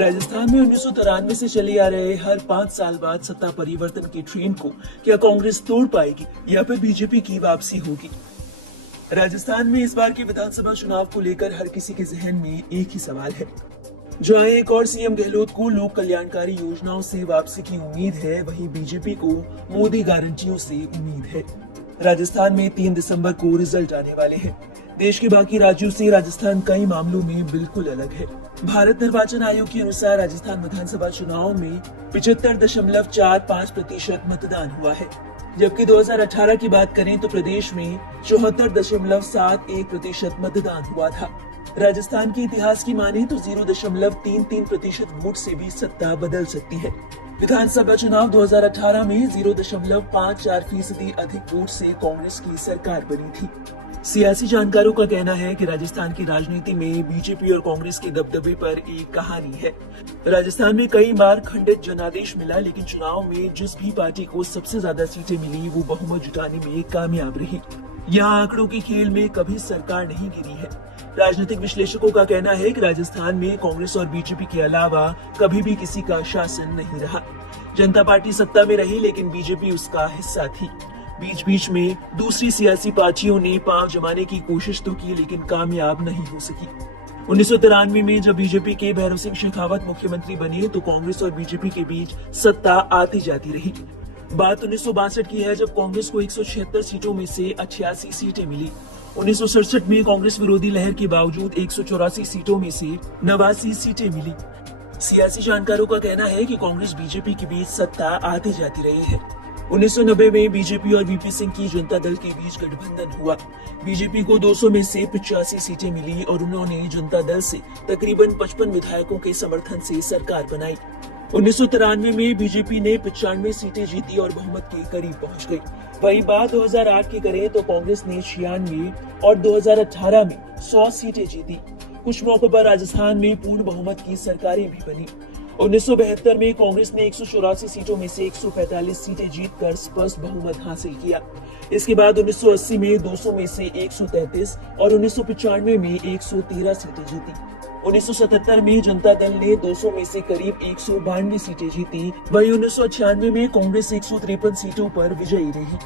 राजस्थान में 1993 से चले आ रहे हर 5 साल बाद सत्ता परिवर्तन की ट्रेंड को क्या कांग्रेस तोड़ पाएगी या फिर बीजेपी की वापसी होगी। राजस्थान में इस बार के विधानसभा चुनाव को लेकर हर किसी के जहन में एक ही सवाल है। जहां एक और सीएम गहलोत को लोक कल्याणकारी योजनाओं से वापसी की उम्मीद है, वहीं बीजेपी को मोदी गारंटियों से उम्मीद है। राजस्थान में 3 दिसंबर को रिजल्ट आने वाले हैं। देश के बाकी राज्यों से राजस्थान कई मामलों में बिल्कुल अलग है। भारत निर्वाचन आयोग के अनुसार राजस्थान विधानसभा चुनाव में 75.45% मतदान हुआ है, जबकि 2018 की बात करें तो प्रदेश में 74.71% मतदान हुआ था। राजस्थान के इतिहास की माने तो 0.33% वोट से भी सत्ता बदल सकती है। विधानसभा चुनाव 2018 में 0.54% अधिक वोट से कांग्रेस की सरकार बनी थी। सियासी जानकारों का कहना है कि राजस्थान की राजनीति में बीजेपी और कांग्रेस के दबदबे पर एक कहानी है। राजस्थान में कई बार खंडित जनादेश मिला, लेकिन चुनाव में जिस भी पार्टी को सबसे ज्यादा सीटें मिली वो बहुमत जुटाने में कामयाब रही। यहाँ आंकड़ों के खेल में कभी सरकार नहीं गिरी है। राजनीतिक विश्लेषकों का कहना है कि राजस्थान में कांग्रेस और बीजेपी के अलावा कभी भी किसी का शासन नहीं रहा। जनता पार्टी सत्ता में रही, लेकिन बीजेपी उसका हिस्सा थी। बीच बीच में दूसरी सियासी पार्टियों ने पांव जमाने की कोशिश तो की, लेकिन कामयाब नहीं हो सकी। 1993 में जब बीजेपी के भैरव सिंह शेखावत मुख्यमंत्री बने तो कांग्रेस और बीजेपी के बीच सत्ता आती जाती रही। बात 1962 की है, जब कांग्रेस को 176 सीटों में से 88 सीटें मिली। 1967 में कांग्रेस विरोधी लहर के बावजूद 184 सीटों में से 89 सीटें मिली। सियासी जानकारों का कहना है कि कांग्रेस बीजेपी के बीच सत्ता आती जाती रही है। 1990 में बीजेपी और वीपी सिंह की जनता दल के बीच गठबंधन हुआ। बीजेपी को 200 में से 85 सीटें मिली और उन्होंने जनता दल से तकरीबन 55 विधायकों के समर्थन से सरकार बनाई। 1993 में बीजेपी ने 95 सीटें जीती और बहुमत के करीब पहुंच गई। वही बात 2008 की करें तो कांग्रेस ने 96 और 2018 में 100 सीटें जीती। कुछ मौकों पर राजस्थान में पूर्ण बहुमत की सरकारें भी बनी। 1972 में कांग्रेस ने 184 सीटों में से 145 सीटें जीतकर स्पष्ट बहुमत हासिल किया। इसके बाद 1980 में 200 में से 133 और 1995 में 113 सीटें जीती। 1977 में जनता दल ने 200 में से करीब 192 सीटें जीती। वहीं 1996 में कांग्रेस 153 सीटों पर विजयी रही।